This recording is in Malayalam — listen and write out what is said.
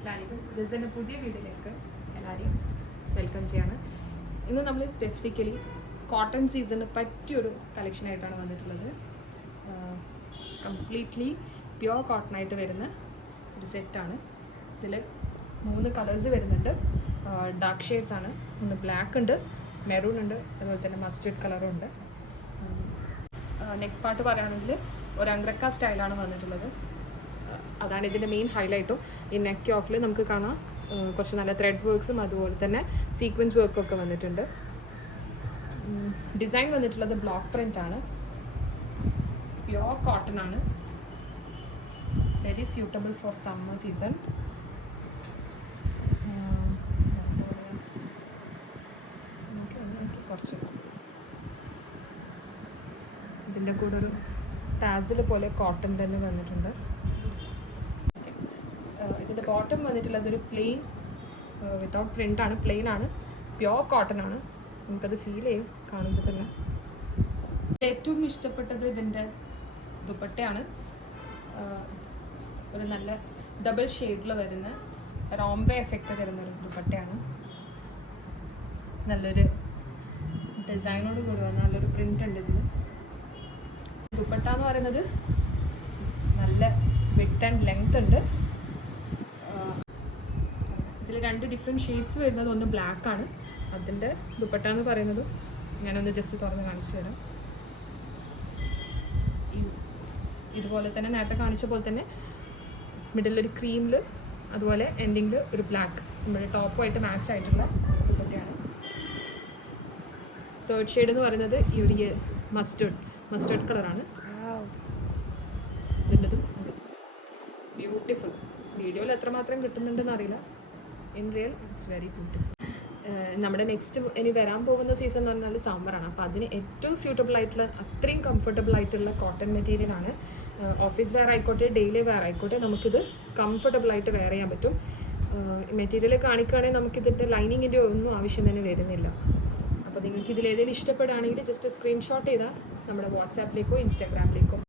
അസ്സലാമു ജസന്റെ പുതിയ വീഡിയോയിലേക്ക് എല്ലാവരെയും വെൽക്കം ചെയ്യാണ്. ഇന്ന് നമ്മൾ സ്പെസിഫിക്കലി കോട്ടൺ സീസണിന് പറ്റിയൊരു കളക്ഷനായിട്ടാണ് വന്നിട്ടുള്ളത്. കംപ്ലീറ്റ്ലി പ്യുവർ കോട്ടൺ ആയിട്ട് വരുന്ന ഒരു സെറ്റാണ്. ഇതിൽ 3 കളേഴ്സ് വരുന്നുണ്ട്. ഡാർക്ക് ഷെയ്ഡ്സ് ആണ്. ഒന്ന് ബ്ലാക്ക് ഉണ്ട്, മെറൂൺ ഉണ്ട്, അതുപോലെ തന്നെ മസ്റ്റേർഡ് കളറും ഉണ്ട്. നെക്ക് പാർട്ട് പറയുകയാണെങ്കിൽ ഒരു അംഗ്രക്ക സ്റ്റൈലാണ് വന്നിട്ടുള്ളത്. അതാണ് ഇതിൻ്റെ മെയിൻ ഹൈലൈറ്റും. ഈ നെക്ക് യോക്കിൽ നമുക്ക് കാണാം കുറച്ച് നല്ല ത്രെഡ് വർക്ക്സും അതുപോലെ തന്നെ സീക്വൻസ് വർക്കൊക്കെ വന്നിട്ടുണ്ട്. ഡിസൈൻ വന്നിട്ടുള്ളത് ബ്ലോക്ക് പ്രിൻ്റ് ആണ്. പ്യുവർ കോട്ടൺ ആണ്. Very suitable for summer season. കുറച്ച് ഇതിൻ്റെ കൂടെ ഒരു ടാസിൽ പോലെ കോട്ടൺ തന്നെ വന്നിട്ടുണ്ട്. ഇതിൻ്റെ ബോട്ടം വന്നിട്ടുള്ളത് ഒരു പ്ലെയിൻ വിത്തൗട്ട് പ്രിൻ്റ് ആണ്, പ്ലെയിൻ ആണ്, പ്യുവർ കോട്ടൺ ആണ്. നമുക്കത് ഫീൽ ചെയ്യും കാണുമ്പോൾ തന്നെ. ഏറ്റവും ഇഷ്ടപ്പെട്ടത് ഇതിൻ്റെ ദുപ്പട്ടയാണ്. ഒരു നല്ല ഡബിൾ ഷെയ്ഡിൽ വരുന്ന റോംബ്രെ എഫക്റ്റ് തരുന്ന ഒരു ദുപ്പട്ടയാണ്. നല്ലൊരു ഡിസൈനോട് കൂടി വന്ന നല്ലൊരു പ്രിൻ്റ് ഉണ്ട് ഇതിന്. ദുപ്പട്ട എന്ന് പറയുന്നത് നല്ല വിഡ്ത്ത് ആൻഡ് ലെങ്ത് ഉണ്ട്. ഇതിൽ 2 ഡിഫറെൻറ്റ് ഷെയ്ഡ്സ് വരുന്നത് ഒന്ന് ബ്ലാക്ക് ആണ്. അതിൻ്റെ ദുപ്പട്ട എന്ന് പറയുന്നത് ഞാനൊന്ന് ജസ്റ്റ് തുറന്ന് കാണിച്ചു തരാം. ഇതുപോലെ തന്നെ നേരത്തെ കാണിച്ച പോലെ തന്നെ മിഡിലൊരു ക്രീമിൽ അതുപോലെ എൻഡിങ്ങിൽ ഒരു ബ്ലാക്ക് നമ്മുടെ ടോപ്പുമായിട്ട് മാച്ച് ആയിട്ടുള്ള ദുപ്പട്ടയാണ്. തേർഡ് ഷെയ്ഡ് എന്ന് പറയുന്നത് ഈ ഒരു മസ്റ്റേർഡ് കളറാണ്. ഇതിൻ്റെതും ബ്യൂട്ടിഫുൾ. വീഡിയോയിൽ എത്രമാത്രം കിട്ടുന്നുണ്ടെന്ന് അറിയില്ല. In real it's very beautiful. നമ്മുടെ നെക്സ്റ്റ് ഇനി വരാൻ പോകുന്ന സീസൺ എന്ന് പറഞ്ഞാൽ സമ്മറാണ്. അപ്പോൾ അതിന് ഏറ്റവും സ്യൂട്ടബിൾ ആയിട്ടുള്ള അത്രയും കംഫർട്ടബിൾ ആയിട്ടുള്ള കോട്ടൺ മെറ്റീരിയലാണ്. ഓഫീസ് വെയർ ആയിക്കോട്ടെ ഡെയിലി വെയർ ആയിക്കോട്ടെ നമുക്കിത് കംഫർട്ടബിളായിട്ട് വെയർ ചെയ്യാൻ പറ്റും. മെറ്റീരിയൽ കാണിക്കുകയാണെങ്കിൽ നമുക്കിതിൻ്റെ ലൈനിങ്ങിൻ്റെ ഒന്നും ആവശ്യം തന്നെ വരുന്നില്ല. അപ്പോൾ നിങ്ങൾക്ക് ഇതിലേതെങ്കിലും ഇഷ്ടപ്പെടുകയാണെങ്കിൽ ജസ്റ്റ് സ്ക്രീൻഷോട്ട് ചെയ്താൽ നമ്മുടെ വാട്സാപ്പിലേക്കോ ഇൻസ്റ്റാഗ്രാമിലേക്കോ